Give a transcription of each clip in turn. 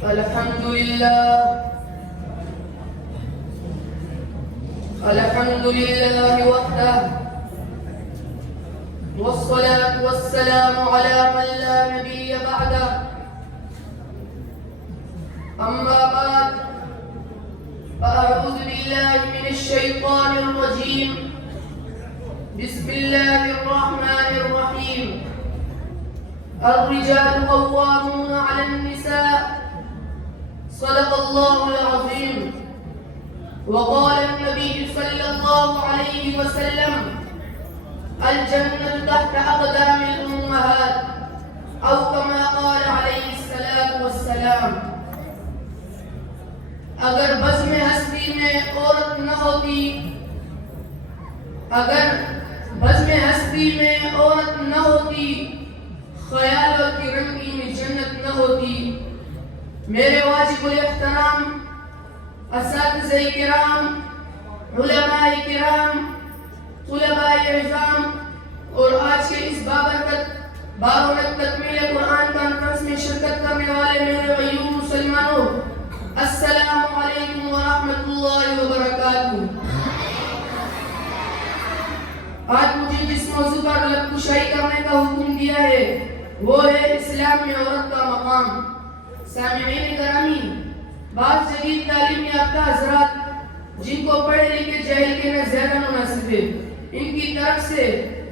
الحمد لله وحده، والصلاة والسلام على من لا نبي بعده. أما بعد، فأعوذ بالله من الشيطان الرجيم. بسم الله الرحمن الرحيم. الرجال قوامون على النساء، صدق الله العظيم. وقال النبي صلى الله عليه وسلم: الجنة تحت أقدام الأمهات، أو كما قال عليه الصلاة والسلام. अगर बज़्म हस्ती में औरत न होती, अगर बज़्म हस्ती में औरत न होती, ख्यालों की रंगी में जन्नत न होती। मेरे वाजिबुल इहतराम असातिज़े किराम, उलमाए किराम, तुलबाए इज़ाम और आज के इस बाबरकत तकमील कुरान कॉन्फ्रेंस में शिरकत करने वाले मेरे गयूर मुसलमानों, अस्सलामु अलैकुम व रहमतुल्लाहि व बरकातुहू। आज मुझे जिस मौजू पर लफ्ज़ करने का हुक्म दिया है वो है इस्लाम में औरत का मकाम। सामिईन करामी, बात जदीद तालीम याफ्ता हज़रात जिनको पढ़े लिखे जाहिल के न ज़्यादा मुनासिब है, इनकी तरफ से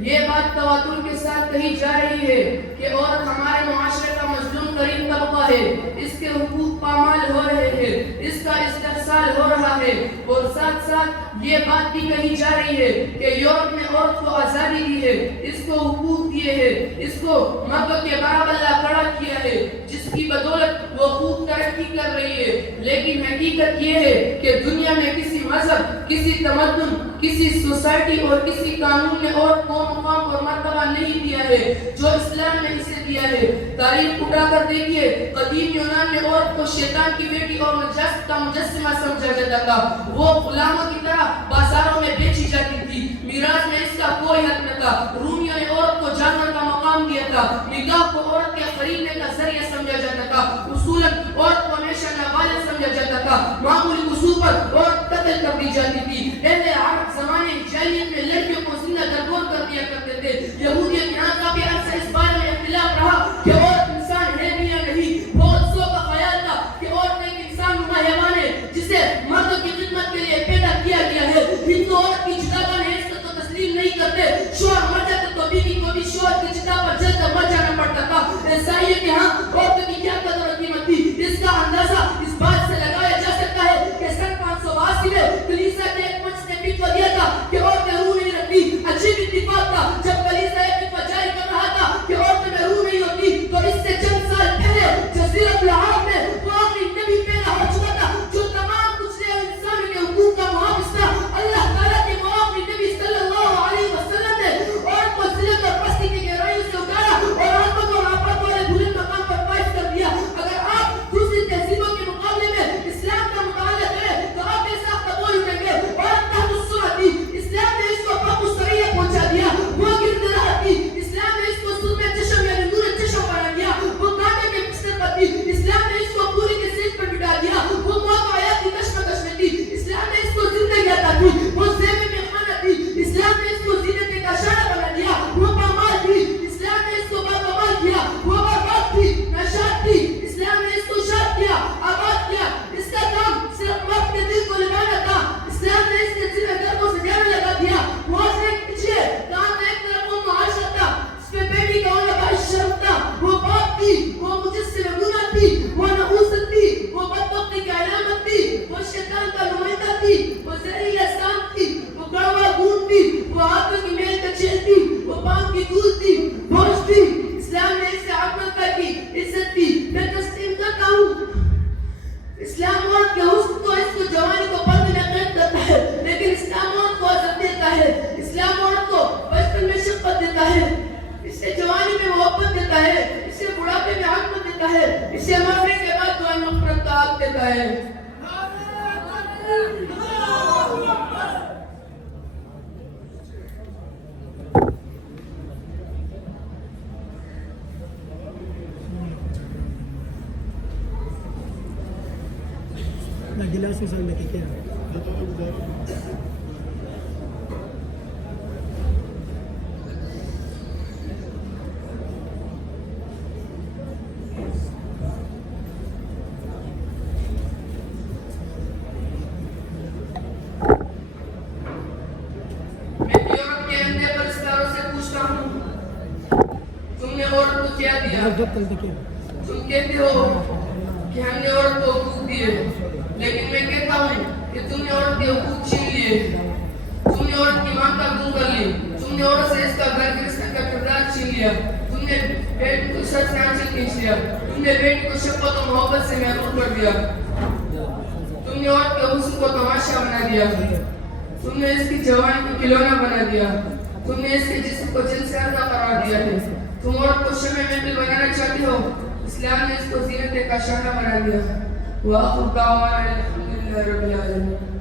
ये बात तवातुर के साथ कही जा रही है कि औरत हमारे मुआशरे का मज़लूम तरीन तबका है, इसके हुकूक पामाल हो रहे हैं, इसका इस्तेहसाल हो रहा है। और साथ साथ ये बात भी कही जा रही है कि यूरोप ने औरत को आज़ादी दी है, इसको हुकूक दिए हैं, इसको मर्द के बराबर खड़ा किया है, जिसकी बदौलत वो खूब तरक्की कर रही है। लेकिन हकीकत ये है कि दुनिया में किसी मजहब, किसी तमद्दुन, किसी सोसाइटी और किसी कानून ने औरत को मुकाम और मर्तबा नहीं दिया है जो इस्लाम ने इसे दिया है। तारीख उठाकर देखिए, कदीम यूनान में औरत को शैतान की बेटी और नजास्त का मुजस्सिमा समझा जाता था। वो गुलामों की तरह बाजारों में बेची जाती थी, मिराज में इसका कोई हक न था। रूमियों ने औरत को जानवर का मकाम दिया था, निकाह को औरत के खरीदने का जरिया समझा जाता था, उसूलन औरत को हमेशा नाबालिग समझा जाता था, मामूली कसूर पर औरत कत्ल कर दी जाती थी। पहले अरब ज़माने जाहिलियत में लड़कियों को जिंदा दरगोर कर दिया करते थे। यहूदियत के यहाँ काफी अरसे इस बारे में इख्तिलाफ रहा कि औरत इंसान है भी या नहीं। बहुत सौ का ख्याल था कि औरत एक इंसान नुमा हैवान है जिसे मर्दों की खिदमत के लिए पैदा किया गया है। हिंदू औरत की जुदापन है इसको तो तस्लीम नहीं करते। शौहर मर जाते तो बीवी को भी शौहर की चिता पर जलकर मर जाना पड़ता था। ईसाइयों के यहाँ औरत की क्या कदर और कीमत थी, इसका अंदाजा इस बात से लगाया जा सकता है कि सन 582 में कलीसिया के एक मंच ने फतवा दिया था कि औरतें रूह नहीं रखती। अजीब इत्तिफाक था, जब कलीसिया एक फतवा जारी कर रहा था कि औरतें में रूह नहीं होती, तो इससे चंद साल पहले जज़ीरतुल अरब में वो आखिरी नबी पैदा हो चुका था जो तमाम कुचले हुए इंसानों के हुकूक का मुहाफिज था। अल्लाह ताला के आखिरी नबी सल्लल्लाहु अलैहि वसल्लम ने औरत को जिल्लत और पस्ती की गहराइयों से उतारा और आफत और आफत वाले बुलंद मकाम पर फाइज कर दिया। अगर आप दूसरी तहजीबों के मुकाबले में इस्लाम का मुताला करें तो आप ऐसा कबूल करेंगे। औरत तहस्सुन थी, इस्लाम ने इसको फक़्र सरिया पहुंचा दिया। वो गिरदरा थी, इस्लाम ने इसको सुर्मे चश्म यानी नूर चश्म बना दिया। वो कांटे के बिस्तर पर थी, इस्लाम ने इसको पूरी के सिर पर बिठा दिया। वो मौत आया की कश्मकश में थी, इस्लाम ने इसको जिंदगी अता की। वो ज़ेब में खाना थी, इस्लाम ने इसको जीनत का शाना बना दिया। वो पामाल थी, इस्लाम ने इसको बाकमाल किया। वो बर्बाद थी, नशात थी, इस्लाम ने इसको शाद किया, आबाद किया। इसका काम सिर्फ मर्द के दिल को लगाना था, इस्लाम ने इसके जिम्मे गर्दों से जाने लगा दिया। मुआशरे के पीछे काम में एक तरफ वो मुआशरा था, इसमें बेटी का होना बाइश शर्म था। वो बाप थी, वो मुजस्सिम गुनाह थी, वो नऊसत थी, वो बदबख्ती की अलामत थी, वो शैतान का नुमाइंदा थी, वो जहरीला सांप थी, वो कड़वा खून थी, वो हाथों की मेल का चेल थी, वो पाँव की दूध थी, बोझ थी। इस्लाम ने इससे आत्मत की इज्जत दी। मैं तस्लीम करता हूँ, इस्लाम औरत के हुस्न को, इसको जवानी को पर्दे में कैद करता है, लेकिन इस्लाम औरत को इज्जत देता है। इस्लाम औरत को बचपन में शफ़क़त देता है, इसे जवानी में मोहब्बत देता है, इसे बुढ़ापे में आत्मत देता है, इसे मरने के बाद दुआ नफ़रत का हक़ देता है। Na गिलास में संग क्या मैं यूरोप के अंधे परिस्कारों से पूछता हूँ, तुमने औरत को क्या दिया? तुम कहते हो कि हमने औरत को हुकूक दिए, लेकिन मैं कहता हूँ कि तुमने औरत के हुकूक छीन लिए। तुमने औरत की मांग का गुम कर ली। तुमने औरत से इसका घर गृहस्थ का किरदार छीन लिया। तुमने बेटी को सच से आंचल खींच लिया। तुमने बेटी को शफ़क़त और मोहब्बत से महरूम कर दिया। तुमने औरत के हुस्न को तमाशा बना दिया। तुमने इसकी जवानी को खिलौना बना दिया। तुमने इसके जिस्म को जिनसाज़ा करार दिया है। तुम औरत को शम्मे महफिल बनाना चाहती हो, इस्लाम ने इसको ज़ीनत का शाना बना दिया। वाक़िअ दावाना अल्हम्दुलिल्लाहि रब्बिल आलमीन।